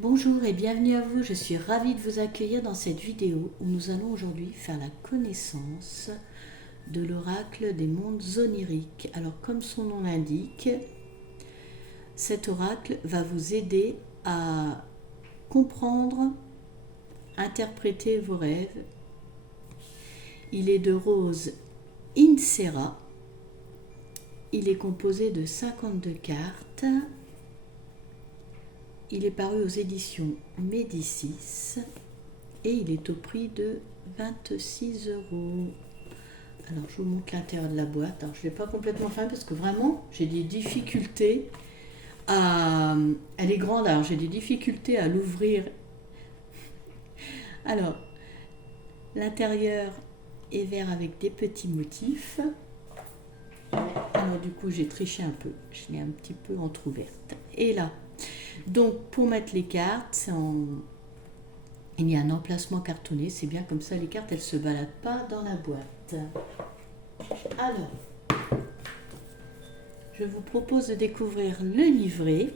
Bonjour et bienvenue à vous, je suis ravie de vous accueillir dans cette vidéo où nous allons aujourd'hui faire la connaissance de l'oracle des mondes oniriques. Alors comme son nom l'indique, cet oracle va vous aider à comprendre, interpréter vos rêves. Il est de rose Insera, il est composé de 52 cartes. Il est paru aux éditions Médicis et il est au prix de 26 euros. Alors je vous montre l'intérieur de la boîte. Alors je ne l'ai pas complètement fermée parce que vraiment j'ai des difficultés à... Elle est grande, alors j'ai des difficultés à l'ouvrir. Alors l'intérieur est vert avec des petits motifs. Alors du coup j'ai triché un peu, je l'ai un petit peu entrouverte. Et là, donc pour mettre les cartes, il y a un emplacement cartonné, c'est bien comme ça, les cartes elles ne se baladent pas dans la boîte. Alors, je vous propose de découvrir le livret.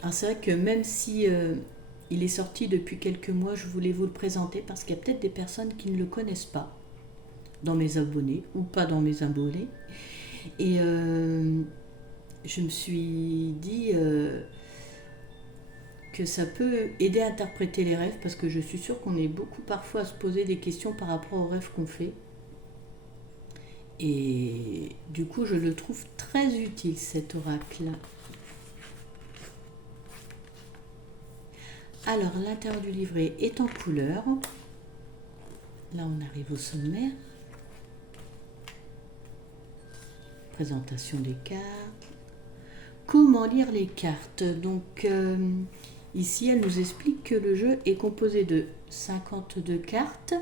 Alors c'est vrai que même si il est sorti depuis quelques mois, je voulais vous le présenter parce qu'il y a peut-être des personnes qui ne le connaissent pas dans mes abonnés ou pas dans mes abonnés. Et je me suis dit que ça peut aider à interpréter les rêves parce que je suis sûre qu'on est beaucoup parfois à se poser des questions par rapport aux rêves qu'on fait. Et du coup, je le trouve très utile cet oracle. Alors, l'intérieur du livret est en couleur. Là, on arrive au sommaire. Présentation des cartes. Comment lire les cartes? Donc, ici, elle nous explique que le jeu est composé de 52 cartes,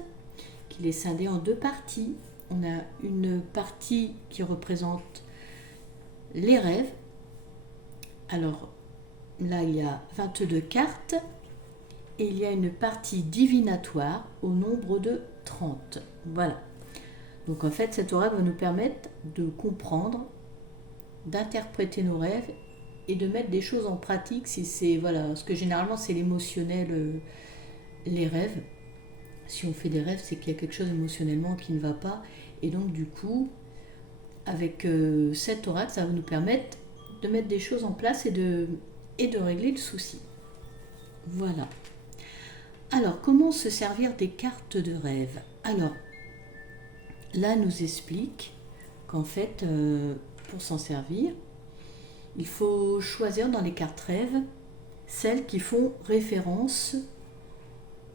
qu'il est scindé en deux parties. On a une partie qui représente les rêves. Alors, là, il y a 22 cartes. Et il y a une partie divinatoire au nombre de 30. Voilà. Donc en fait, cet oracle va nous permettre de comprendre, d'interpréter nos rêves et de mettre des choses en pratique si c'est, voilà, parce que généralement c'est l'émotionnel, les rêves. Si on fait des rêves, c'est qu'il y a quelque chose émotionnellement qui ne va pas. Et donc du coup, avec cet oracle, ça va nous permettre de mettre des choses en place et de régler le souci. Voilà. Alors, comment se servir des cartes de rêve? Alors, là, nous explique qu'en fait, pour s'en servir, il faut choisir dans les cartes rêves celles qui font référence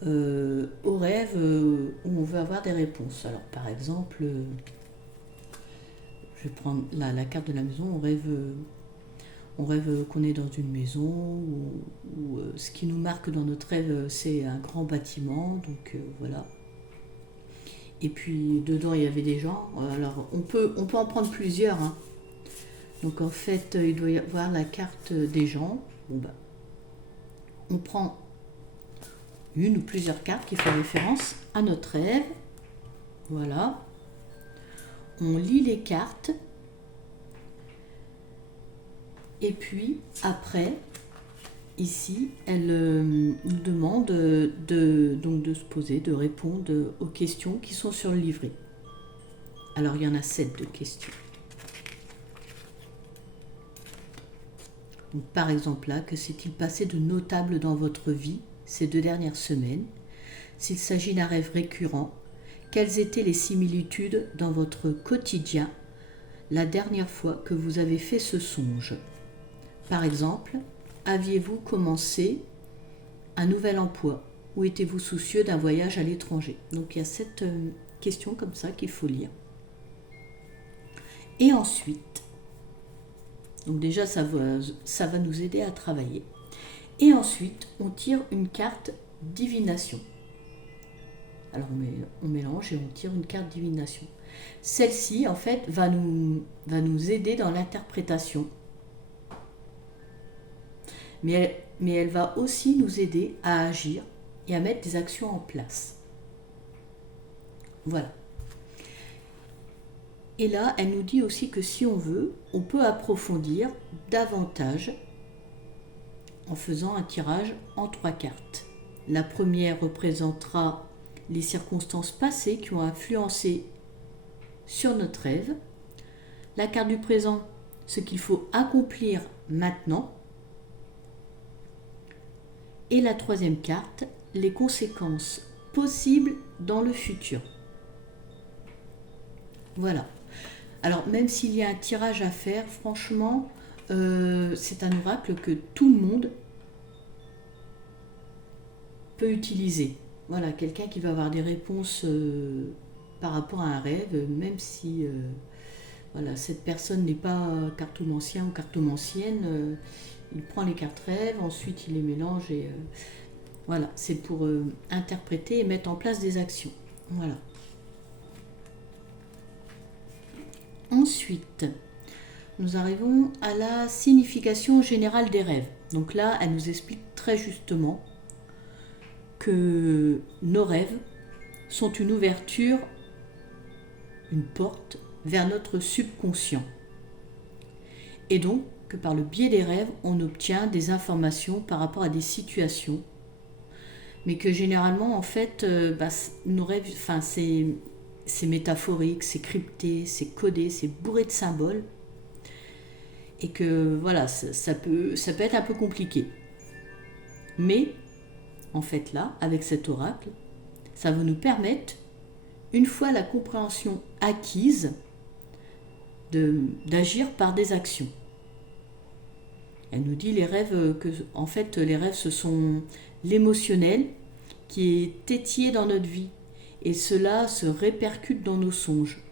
aux rêves où on veut avoir des réponses. Alors, par exemple, je vais prendre la carte de la maison, on rêve qu'on est dans une maison ou ce qui nous marque dans notre rêve, c'est un grand bâtiment, donc voilà. Et puis dedans, il y avait des gens. Alors, on peut en prendre plusieurs. Hein. Donc en fait, il doit y avoir la carte des gens. Bon, bah, on prend une ou plusieurs cartes qui font référence à notre rêve. Voilà. On lit les cartes. Et puis, après, ici, elle nous demande donc de se poser, de répondre aux questions qui sont sur le livret. Alors, il y en a 7 de questions. Donc, par exemple, là, que s'est-il passé de notable dans votre vie ces 2 dernières semaines? S'il s'agit d'un rêve récurrent, quelles étaient les similitudes dans votre quotidien la dernière fois que vous avez fait ce songe? Par exemple, aviez-vous commencé un nouvel emploi ou étiez-vous soucieux d'un voyage à l'étranger? Donc il y a 7 questions comme ça qu'il faut lire. Et ensuite, donc déjà ça va nous aider à travailler. Et ensuite, on tire une carte divination. Alors on mélange et on tire une carte divination. Celle-ci, en fait, va nous aider dans l'interprétation. Mais elle va aussi nous aider à agir et à mettre des actions en place. Voilà. Et là, elle nous dit aussi que si on veut, on peut approfondir davantage en faisant un tirage en 3 cartes. La première représentera les circonstances passées qui ont influencé sur notre rêve. La carte du présent, ce qu'il faut accomplir maintenant. Et la troisième carte, les conséquences possibles dans le futur. Voilà. Alors, même s'il y a un tirage à faire, franchement, c'est un oracle que tout le monde peut utiliser. Voilà, quelqu'un qui va avoir des réponses par rapport à un rêve, même si voilà, cette personne n'est pas cartomancien ou cartomancienne, il prend les cartes rêves, ensuite il les mélange et voilà, c'est pour interpréter et mettre en place des actions. Voilà. Ensuite, nous arrivons à la signification générale des rêves. Donc là, elle nous explique très justement que nos rêves sont une ouverture, une porte vers notre subconscient. Et donc, que par le biais des rêves, on obtient des informations par rapport à des situations. Mais que généralement, en fait, nos rêves, c'est métaphorique, c'est crypté, c'est codé, c'est bourré de symboles. Et que voilà, ça peut être un peu compliqué. Mais, en fait là, avec cet oracle, ça va nous permettre, une fois la compréhension acquise, d'agir par des actions. Elle nous dit les rêves, en fait, les rêves, ce sont l'émotionnel qui est étillé dans notre vie. Et cela se répercute dans nos songes.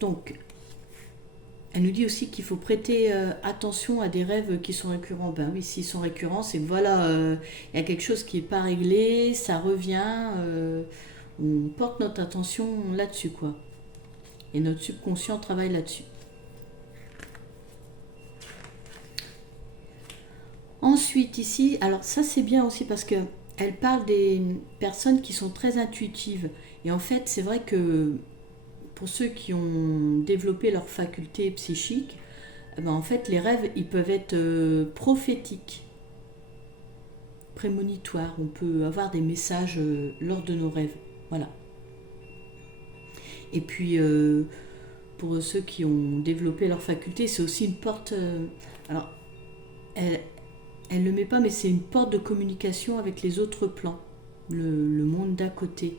Donc, elle nous dit aussi qu'il faut prêter attention à des rêves qui sont récurrents. Ben oui, s'ils sont récurrents, c'est que voilà, y a quelque chose qui n'est pas réglé, ça revient, on porte notre attention là-dessus, quoi. Et notre subconscient travaille là-dessus. Ensuite, ici, alors ça c'est bien aussi parce que elle parle des personnes qui sont très intuitives. Et en fait, c'est vrai que pour ceux qui ont développé leur faculté psychique, en fait, les rêves, ils peuvent être prophétiques, prémonitoires. On peut avoir des messages lors de nos rêves. Voilà. Et puis, pour ceux qui ont développé leur faculté, c'est aussi une porte... alors, elle ne le met pas, mais c'est une porte de communication avec les autres plans, le monde d'à côté.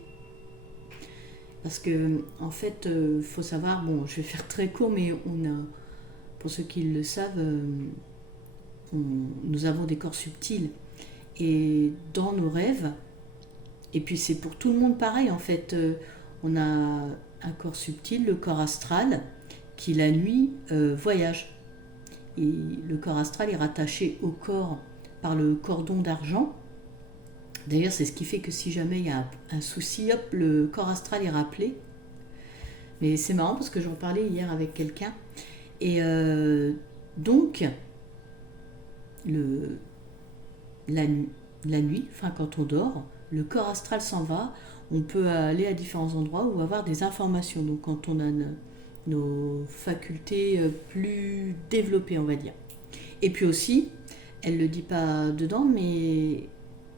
Parce que, en fait, faut savoir, bon, je vais faire très court, mais pour ceux qui le savent, nous avons des corps subtils. Et dans nos rêves, et puis c'est pour tout le monde pareil, en fait, on a un corps subtil, le corps astral, qui la nuit voyage. Et le corps astral est rattaché au corps par le cordon d'argent. D'ailleurs, c'est ce qui fait que si jamais il y a un souci, hop, le corps astral est rappelé. Mais c'est marrant parce que j'en parlais hier avec quelqu'un. Et donc, la nuit, quand on dort, le corps astral s'en va. On peut aller à différents endroits ou avoir des informations. Donc, quand on a nos facultés plus développées, on va dire. Et puis aussi, elle ne le dit pas dedans, mais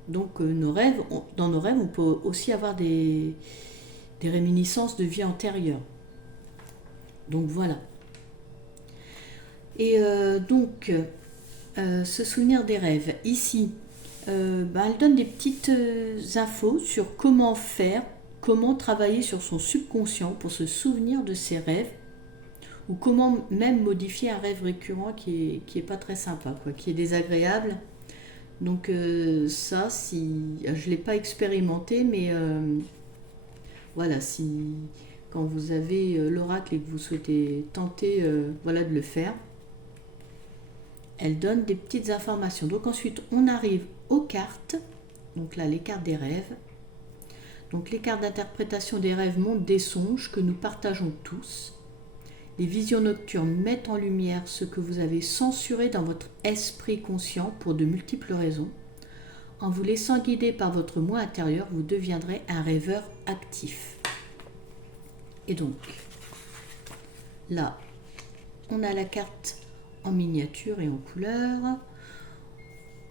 donc dans nos rêves, on peut aussi avoir des réminiscences de vie antérieure. Donc voilà. Et donc, se souvenir des rêves. Ici, elle donne des petites infos sur comment faire, comment travailler sur son subconscient pour se souvenir de ses rêves, ou comment même modifier un rêve récurrent qui est pas très sympa, quoi, qui est désagréable. Donc ça, je l'ai pas expérimenté, mais voilà, quand vous avez l'oracle et que vous souhaitez tenter de le faire, elle donne des petites informations. Donc ensuite, on arrive aux cartes. Donc là, les cartes des rêves. Donc les cartes d'interprétation des rêves montrent des songes que nous partageons tous. Les visions nocturnes mettent en lumière ce que vous avez censuré dans votre esprit conscient pour de multiples raisons. En vous laissant guider par votre moi intérieur, vous deviendrez un rêveur actif. Et donc, là, on a la carte en miniature et en couleur.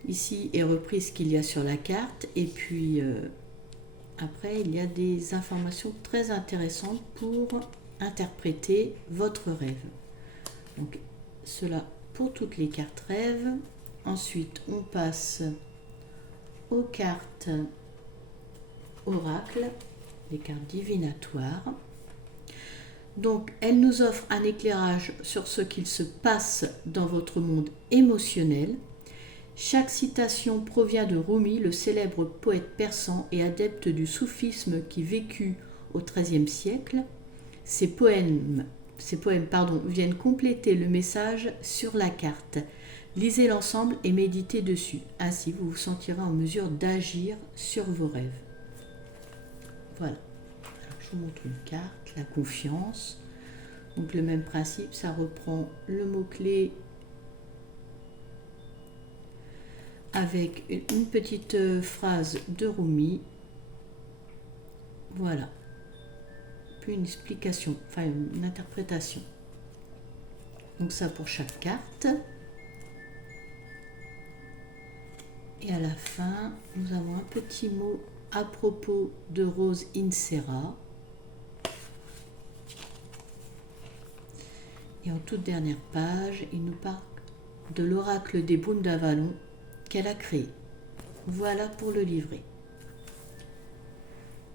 Ici est repris ce qu'il y a sur la carte. Et puis, après, il y a des informations très intéressantes pour interpréter votre rêve. Donc, cela pour toutes les cartes rêves. Ensuite, on passe aux cartes oracle, les cartes divinatoires. Donc, elles nous offrent un éclairage sur ce qu'il se passe dans votre monde émotionnel. Chaque citation provient de Rumi, le célèbre poète persan et adepte du soufisme qui vécut au XIIIe siècle. Ces poèmes viennent compléter le message sur la carte. Lisez l'ensemble et méditez dessus. Ainsi, vous vous sentirez en mesure d'agir sur vos rêves. Voilà. Alors, je vous montre une carte, la confiance. Donc, le même principe, ça reprend le mot-clé avec une petite phrase de Rumi. Voilà. Puis une explication, enfin une interprétation. Donc ça pour chaque carte. Et à la fin, nous avons un petit mot à propos de Rose Insera. Et en toute dernière page, il nous parle de l'oracle des Bundavalon qu'elle a créé. Voilà pour le livret.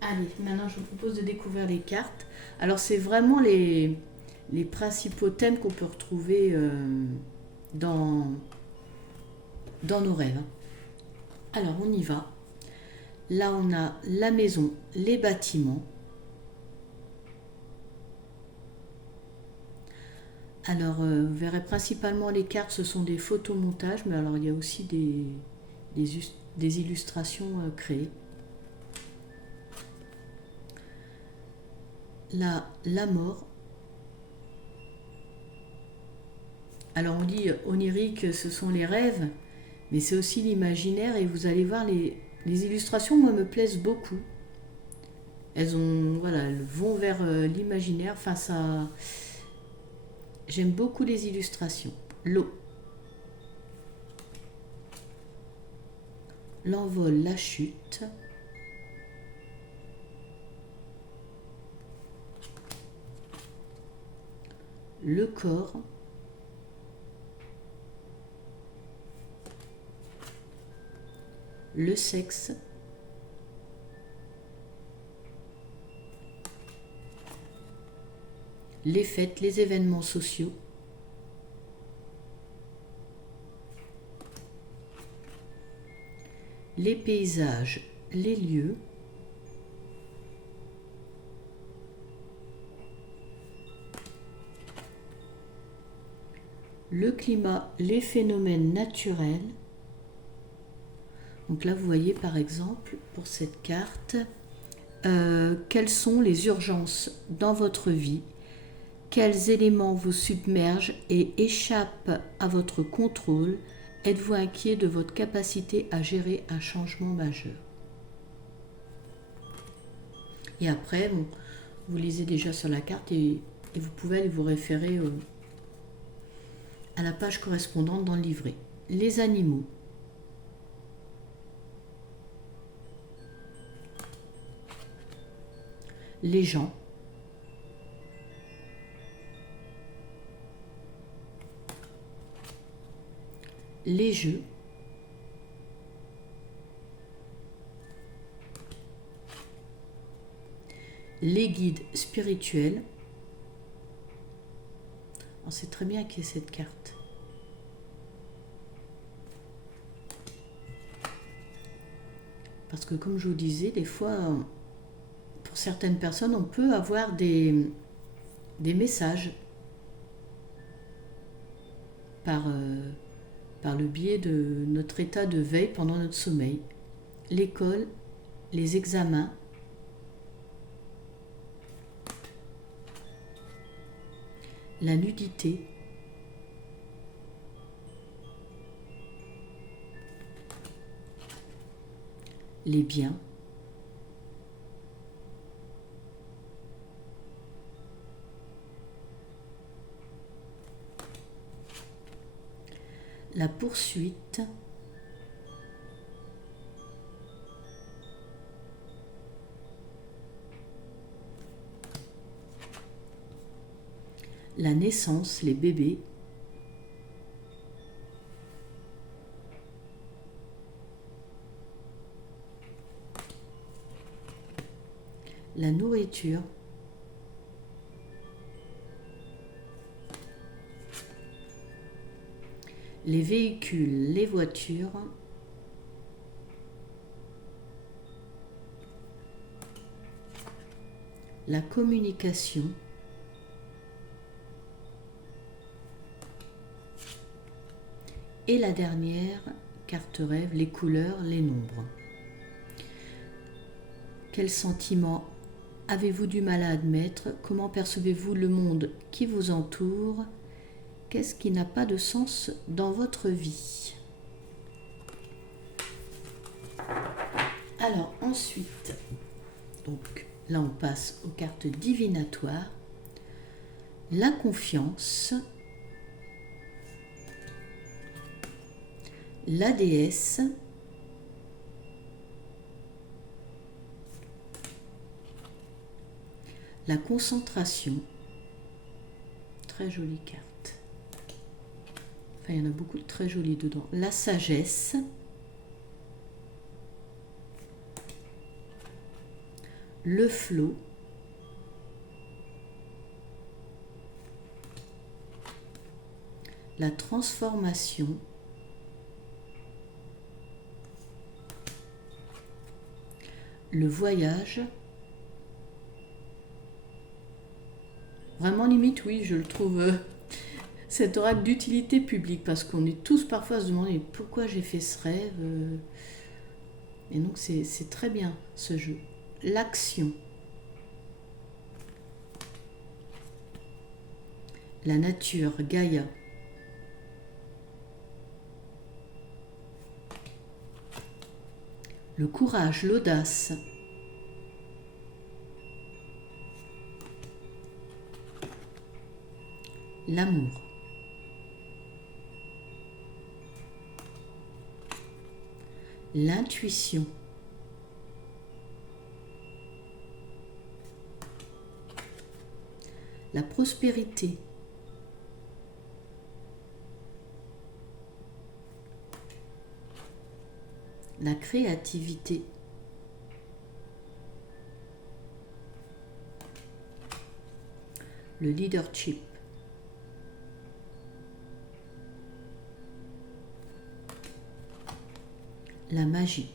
Allez, maintenant je vous propose de découvrir les cartes. Alors c'est vraiment les principaux thèmes qu'on peut retrouver dans nos rêves. Alors on y va. Là on a la maison, les bâtiments. Alors vous verrez principalement les cartes, ce sont des photomontages, mais alors il y a aussi des illustrations créées. Là, la mort. Alors on dit onirique, ce sont les rêves, mais c'est aussi l'imaginaire et vous allez voir les illustrations, moi, me plaisent beaucoup. Elles vont vers l'imaginaire. Enfin, ça, j'aime beaucoup les illustrations. L'eau, l'envol, la chute. Le corps, le sexe, les fêtes, les événements sociaux, les paysages, les lieux, le climat, les phénomènes naturels. Donc là, vous voyez par exemple, pour cette carte, quelles sont les urgences dans votre vie, quels éléments vous submergent et échappent à votre contrôle. Êtes-vous inquiet de votre capacité à gérer un changement majeur? Et après, bon, vous lisez déjà sur la carte et vous pouvez aller vous référer à la page correspondante dans le livret. Les animaux. Les gens. Les jeux. Les guides spirituels. On sait très bien qui est cette carte. Parce que comme je vous disais, des fois, pour certaines personnes, on peut avoir des messages par le biais de notre état de veille pendant notre sommeil. L'école, les examens, la nudité, les biens, la poursuite, la naissance, les bébés, la nourriture, les véhicules, les voitures, la communication, et la dernière carte rêve, les couleurs, les nombres. Quels sentiments avez-vous du mal à admettre? Comment percevez-vous le monde qui vous entoure? Qu'est-ce qui n'a pas de sens dans votre vie? Alors ensuite, donc là on passe aux cartes divinatoires. La confiance, la déesse, la concentration, très jolie carte. Enfin, il y en a beaucoup de très jolies dedans. La sagesse, le flot, la transformation, le voyage. Vraiment limite, oui, je le trouve cet oracle d'utilité publique, parce qu'on est tous parfois à se demander pourquoi j'ai fait ce rêve. Et donc c'est très bien ce jeu. L'action, la nature, Gaïa, le courage, l'audace, l'amour, l'intuition, la prospérité, la créativité, le leadership, la magie,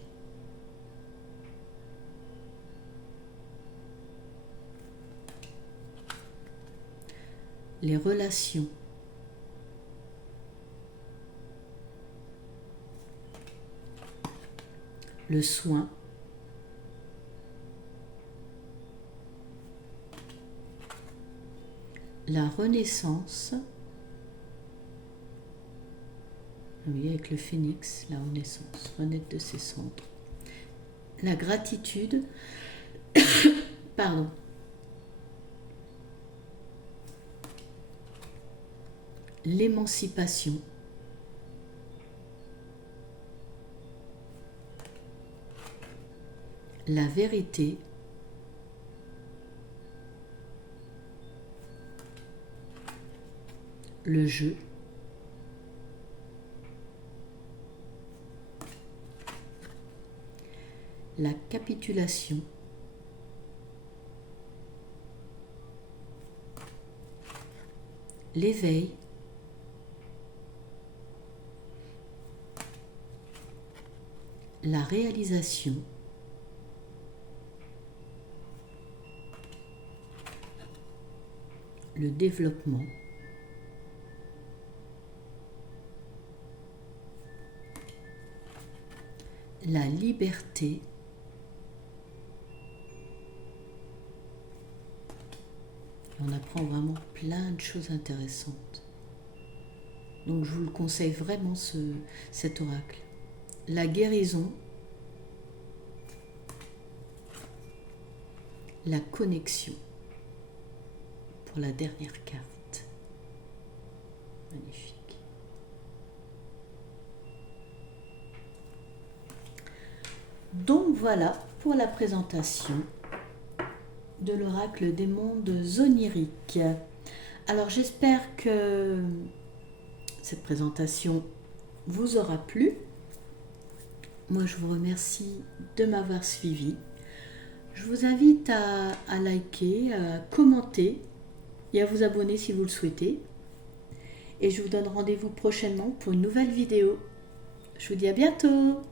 les relations, le soin, la renaissance. Oui, avec le phénix, la renaissance, renaître de ses cendres. La gratitude, pardon. L'émancipation, la vérité, le jeu, la capitulation, l'éveil, la réalisation, le développement, la liberté, on apprend vraiment plein de choses intéressantes. Donc je vous le conseille vraiment cet oracle. La guérison, la connexion pour la dernière carte. Magnifique. Donc voilà pour la présentation de l'oracle des mondes oniriques. Alors j'espère que cette présentation vous aura plu. Moi je vous remercie de m'avoir suivi. Je vous invite à liker, à commenter et à vous abonner si vous le souhaitez. Et je vous donne rendez-vous prochainement pour une nouvelle vidéo. Je vous dis à bientôt!